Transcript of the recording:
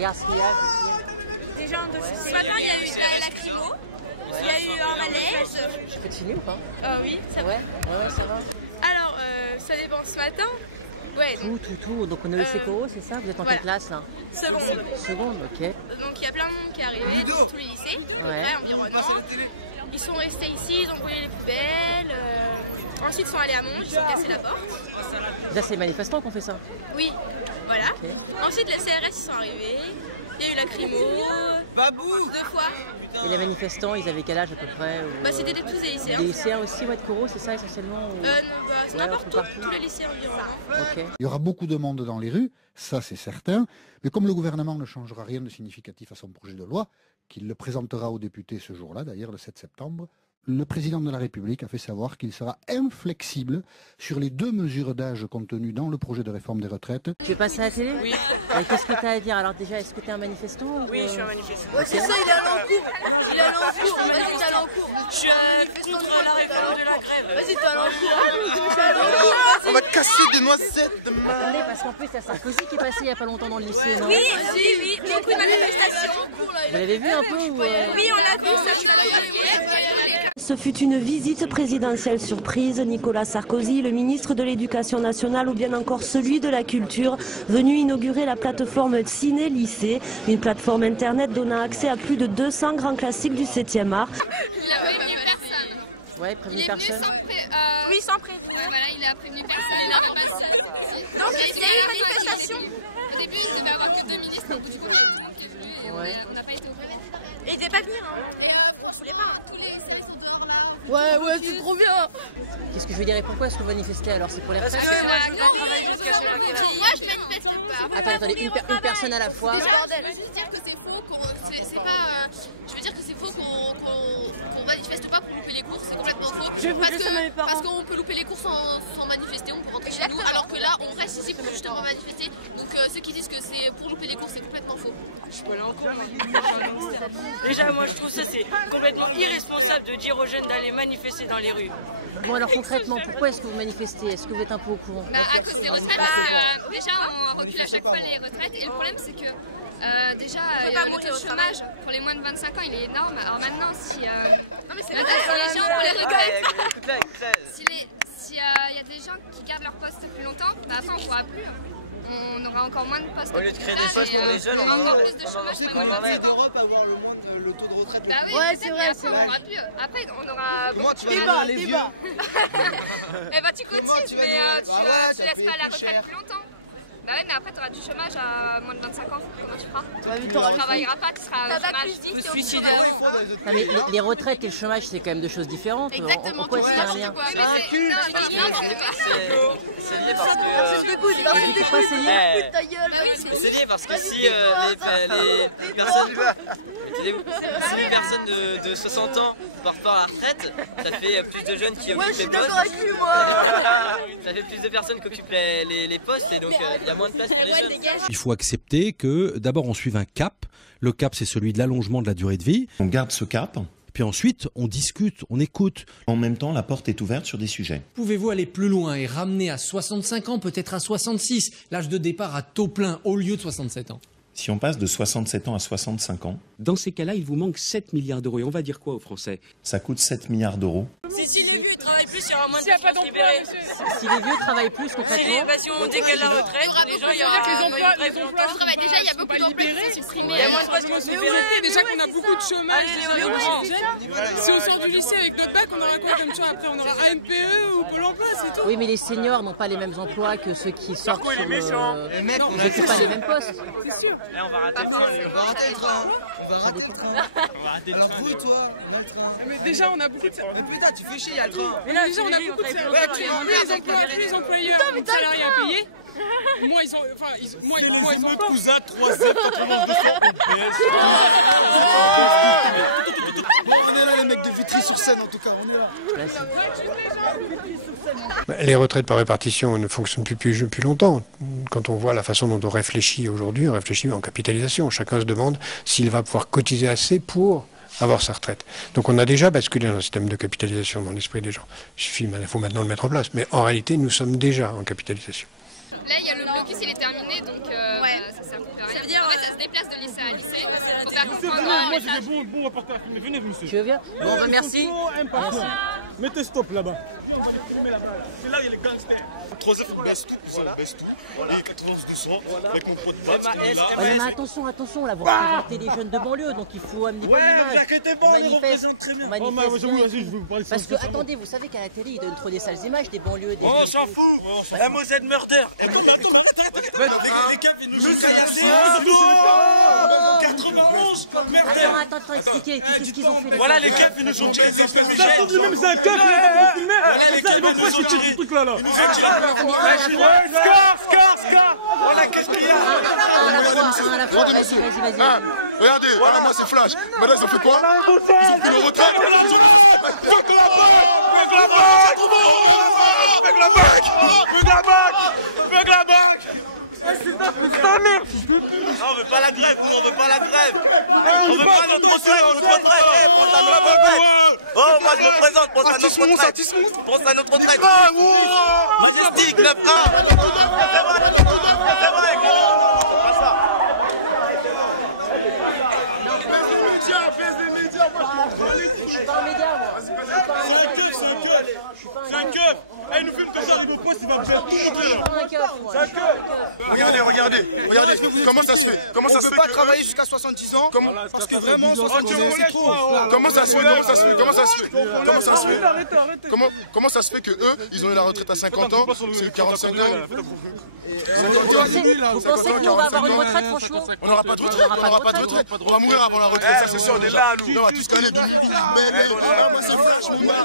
regarde ce qu'il y a. Des gens de ce matin, il y a eu la lacrymo, il y a eu un malaise. Tu fais de chimie ou pas? Oui, ça va. Ouais, ça va. Alors, ça dépend ce matin. Ouais. Tout. Donc on est au Sécoro, c'est ça? Vous êtes en quelle classe là? Seconde. Seconde, ok. Donc il y a plein de monde qui est arrivé, dans tous les lycées, environnement. Ils sont restés ici, ils ont brûlé les poubelles. Ensuite ils sont allés à Monge, ils ont cassé la porte. Là c'est les manifestants qui ont fait ça? Oui, voilà. Okay. Ensuite les CRS ils sont arrivés, il y a eu la lacrymo, 2 fois. Et les manifestants, ils avaient quel âge à peu près? C'était tous des lycéens. Des lycéens aussi, ouais, de Coro, c'est ça essentiellement? Non, c'est n'importe où, tous les lycées environnement. Okay. Il y aura beaucoup de monde dans les rues, ça c'est certain, mais comme le gouvernement ne changera rien de significatif à son projet de loi, qu'il le présentera aux députés ce jour-là, d'ailleurs le 7 septembre, le président de la République a fait savoir qu'il sera inflexible sur les 2 mesures d'âge contenues dans le projet de réforme des retraites. Tu veux passer à la télé? Oui. Qu'est-ce que tu as à dire? Alors déjà, est-ce que tu es un manifestant? Oui, je suis un manifestant. Ouais, c'est ça, il est à l'encours. Il est à l'encours. Je suis contre la réforme de la grève. Vas-y, t'es à l'encours. On va casser des noisettes demain. Attendez, parce qu'en plus, il y a Sarkozy qui est passé il n'y a pas longtemps dans le lycée, non? Oui, beaucoup de manifestations. Vous l'avez vu un peu ou Oui, on l'a vu, ça, je l'ai. Ce fut une visite présidentielle surprise. Nicolas Sarkozy, le ministre de l'Éducation nationale ou bien encore celui de la Culture, venu inaugurer la plateforme Ciné Lycée, une plateforme internet donnant accès à plus de 200 grands classiques du 7e art. Il a prévenu personne. Ouais, prévenu personne. Oui, sans prévenir. Voilà, il a prévenu personne. Donc il y a eu une manifestation. Au début, il devait avoir que 2 ministres, donc du coup, il y a eu tout le monde qui est venu et on n'a pas été au courant. Et il devait pas venir. Et franchement, tous les lycéens sont dehors là. Ouais, c'est trop bien. Qu'est-ce que je veux dire? Et pourquoi est-ce que vous manifestez alors? C'est pour les retraites? Moi, je manifeste pas. Attendez, une personne à la fois. Je veux juste dire que c'est faux, c'est pas... Je veux dire que c'est faux qu'on manifeste pas pour louper les cours, c'est complètement faux. Parce qu'on peut louper les cours sans manifester, on peut rentrer chez nous, alors que là, on reste ici pour justement manifester. Donc ceux qui disent que c'est pour louper les cours, c'est complètement faux. Je peux aller en cours. Déjà, moi je trouve ça c'est complètement irresponsable de dire aux jeunes d'aller manifester dans les rues. Bon alors concrètement, pourquoi est-ce que vous manifestez? Est-ce que vous êtes un peu au courant? À cause des retraites, parce que déjà on recule à chaque fois les retraites et le problème c'est que déjà le taux de chômage pour les moins de 25 ans il est énorme. Alors maintenant si les gens pour les retraites, s'il y a des gens qui gardent leur poste plus longtemps, après on ne pourra plus. On aura encore moins de postes. Au lieu de créer des postes pour les jeunes, on aura encore plus de chômage. C'est comme la d'Europe avoir le taux de retraite. Bah oui, c'est vrai, c'est vrai. Après, on aura. Comment tu vas devenir les vieux? Eh bah tu cotises, mais tu laisses pas la retraite plus longtemps. Bah ouais, mais après, tu auras du chômage à moins de 25 ans. Comment tu feras? Tu ne travailleras pas, tu seras au chômage. Vous suicidez. Non, mais les retraites et le chômage, c'est quand même deux choses différentes. Exactement. Pourquoi est-ce qu'il y a un lien? C'est lié parce que... Pourquoi c'est lié? C'est lié parce que si les personnes de 60 ans partent pas à la retraite, ça fait plus de jeunes qui occupent les postes. Ça fait plus de personnes qui occupent les postes et donc il y a moins de place pour les jeunes. Il faut accepter que d'abord on suive un cap. Le cap, c'est celui de l'allongement de la durée de vie. On garde ce cap. Puis ensuite, on discute, on écoute. En même temps, la porte est ouverte sur des sujets. Pouvez-vous aller plus loin et ramener à 65 ans, peut-être à 66, l'âge de départ à taux plein au lieu de 67 ans? Si on passe de 67 ans à 65 ans... Dans ces cas-là, il vous manque 7 milliards d'euros. Et on va dire quoi aux Français? Ça coûte 7 milliards d'euros. Si les vieux travaillent plus, il y aura moins de postes libérés. Si les vieux travaillent plus concrètement... Si on décale la retraite, les gens, il y aura moins de emplois. Déjà, il y a beaucoup d'emplois qui sont supprimés. Il y a moins de postes qui sont libérés. Déjà qu'on a beaucoup de chômage. Si on sort du lycée avec notre bac, on aura quoi comme ça? Après, on aura ANPE ou Pôle emploi, c'est tout. Oui, mais les seniors n'ont pas les mêmes emplois que ceux qui sortent sur le... Ils n'occupent pas les mêmes postes. C'est sûr. On va rater le train. On va rater le train. Alors vous, toi, dans le train. Mais déjà, on a beaucoup de... Mais putain, tu fais chier, il y a le train. Mais là, déjà, on a beaucoup de... Plus les employés ont de salariés à payer. Moi, ils ont... Enfin, moi, ils ont pas. Cousin, 3 Z, 92 On est là, les mecs de Vitry-sur-Seine, en tout cas, on est là. Les retraites par répartition ne fonctionnent plus depuis longtemps. Quand on voit la façon dont on réfléchit aujourd'hui, on réfléchit en capitalisation. Chacun se demande s'il va pouvoir cotiser assez pour avoir sa retraite. Donc on a déjà basculé dans un système de capitalisation dans l'esprit des gens. Il faut maintenant le mettre en place. Mais en réalité, nous sommes déjà en capitalisation. Là, il y a le blocus, il est terminé, donc ça sert plus à rien. Ça veut dire. En fait, ça se déplace de lycée à lycée. Faut faire comprendre. Moi j'ai des bons reporters. Venez, monsieur. Tu veux bien? Bon, bah merci. Mettez stop là-bas. C'est là il est gangster. 3F baisse tout. Et 9200 avec mon pote Pat. Ouais, mais attention, là, vous représentez les jeunes de banlieue, donc il faut amener bonne image. Ouais, inquiétez pas, on les représente très bien. Parce que, attendez, vous savez qu'à la télé, ils donnent trop des sales images des banlieues. On s'en fout. MOZ Murder. Les keufs, ils nous ont caillassés. 91 Murder. Attends, expliquez. Qu'est-ce qu'ils ont fait? Voilà, les keufs, ils nous ont tiré des fumigènes. Ça tombe lui-même, c'est un keuf, il a filmé. Les keufs, ils nous ont tiré ce truc-là. Ils nous ont tiré. Scar. Voilà, qu'est-ce qu'il y a? Un à la fois. Vas-y. Regardez, voilà, moi c'est Flash. Maintenant, ils ont fait quoi? Ils ont pris le retrait. Fuck la banque. On veut pas la grève, on veut pas la grève. On veut pas notre retraite. Pense à notre retraite. Oh, moi je me présente, pense à notre retraite. Pense à notre retraite. Majestic, 9-1. C'est vrai. Je suis pas un média, moi. C'est un keuf. Il nous filme comme ça, il nous poste, il va faire tout le C'est un keuf. Regardez. Comment ça se fait? On ne peut pas travailler jusqu'à 70 ans parce que vraiment 70 ans c'est trop. Comment ça se fait que eux, ils ont eu la retraite à 50 ans, c'est 45 ans? Vous pensez qu'on va avoir une retraite, franchement? On n'aura pas de retraite. On va mourir avant la retraite, ça c'est sûr. On est là, nous. On va tous gagner 2000. Mais moi c'est Flash, mon gars.